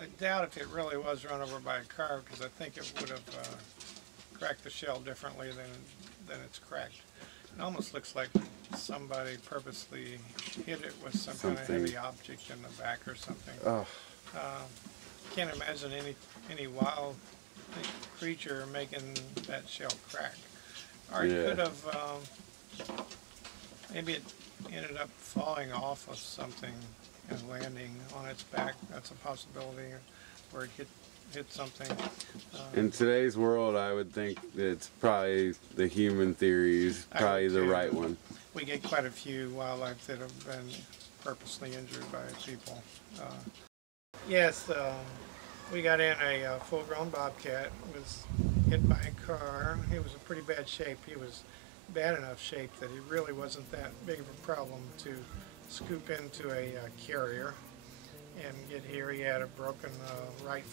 I doubt if it really was run over by a car, because I think it would have cracked the shell differently than it's cracked. It almost looks like somebody purposely hit it with some kind of heavy object in the back or something. Oh. Can't imagine any wild creature making that shell crack. Or it could have, maybe it ended up falling off of something and landing on its back. That's a possibility, where it hit something. In today's world, I would think that it's probably the human theory is probably the right one. We get quite a few wildlife that have been purposely injured by people. Yes, we got in a full-grown bobcat. Was hit by a car. He was in pretty bad shape. He was bad enough shape that he really wasn't that big of a problem to scoop into a carrier and get here. He had a broken right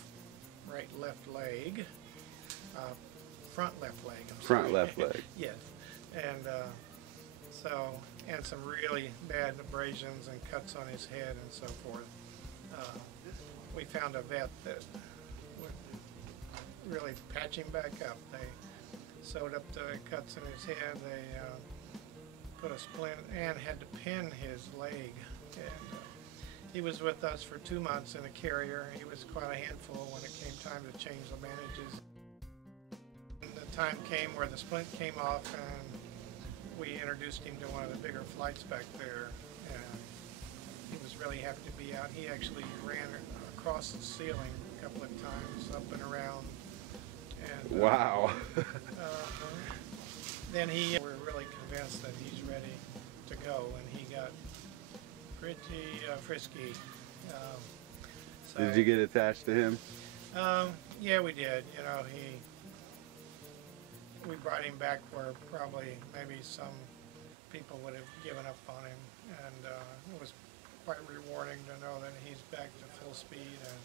left leg, front left leg. I'm sorry. Front left leg. Yes, and and some really bad abrasions and cuts on his head and so forth. We found a vet that would really patch him back up. They sewed up the cuts in his head. They put a splint and had to pin his leg. And he was with us for 2 months in a carrier. He was quite a handful when it came time to change the bandages. And the time came where the splint came off, and we introduced him to one of the bigger flights back there. And he was really happy to be out. He actually ran across the ceiling a couple of times, up and around. And, wow. Then we're really convinced that he's ready to go, and he got pretty frisky. So, did you get attached to him? Yeah, we did. You know, we brought him back where probably maybe some people would have given up on him, and it was quite rewarding to know that he's back to full speed. And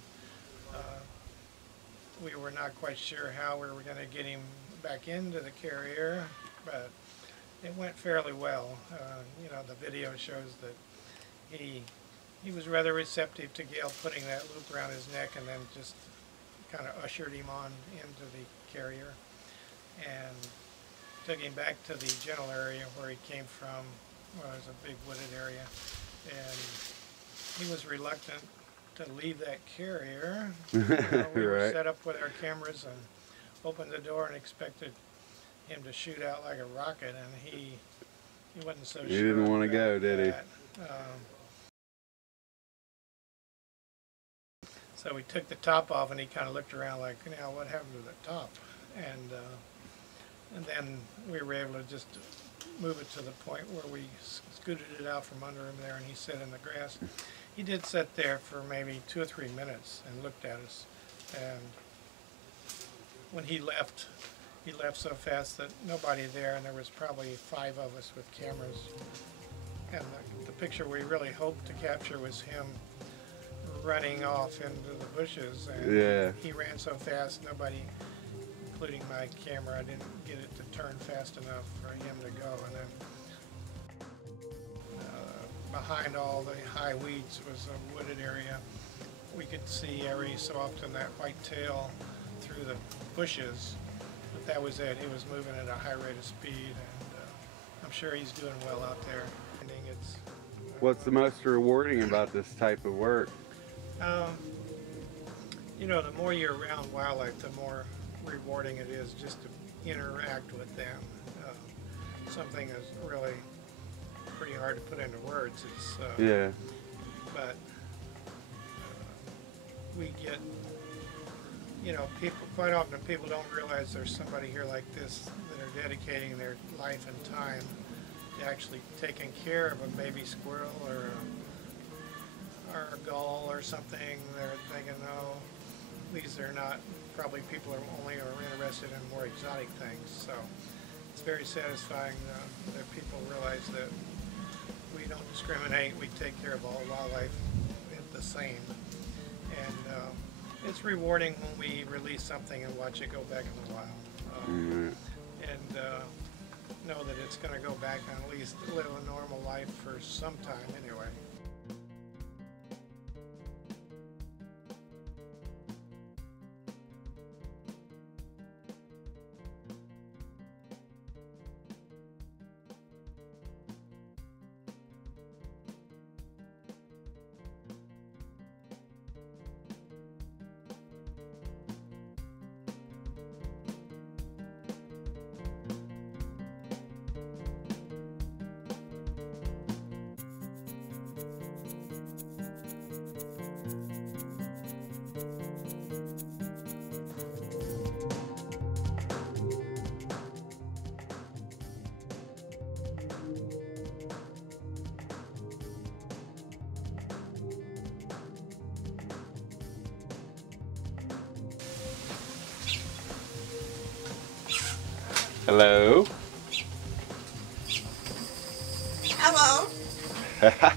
we were not quite sure how we were going to get him back into the carrier, but it went fairly well. You know, the video shows that he was rather receptive to Gail putting that loop around his neck, and then just kind of ushered him on into the carrier and took him back to the general area where he came from. Well, it was a big wooded area, and he was reluctant to leave that carrier. We were set up with our cameras and opened the door and expected him to shoot out like a rocket, and he wasn't so sure. He didn't want to go, did he? So we took the top off, and he kind of looked around like, now what happened to the top? And then we were able to just move it to the point where we scooted it out from under him there, and he sat in the grass. He did sit there for maybe 2 or 3 minutes and looked at us. And when he left so fast that nobody there, and there was probably 5 of us with cameras. And the picture we really hoped to capture was him running off into the bushes. And he ran so fast, nobody, including my camera, I didn't get it to turn fast enough for him to go. And then behind all the high weeds was a wooded area. We could see every so often that white tail through the bushes, but that was it. He was moving at a high rate of speed, and I'm sure he's doing well out there. What's the most rewarding about this type of work? You know, the more you're around wildlife, the more rewarding it is just to interact with them. Something that's really pretty hard to put into words. It's, but we get, you know, people, quite often people don't realize there's somebody here like this that are dedicating their life and time to actually taking care of a baby squirrel or a gull or something. They're thinking, oh, these are not, probably people are only interested in more exotic things. So it's very satisfying that people realize that we don't discriminate. We take care of all wildlife the same. And it's rewarding when we release something and watch it go back in the wild. And know that it's going to go back and at least live a normal life for some time anyway. Hello. Hello.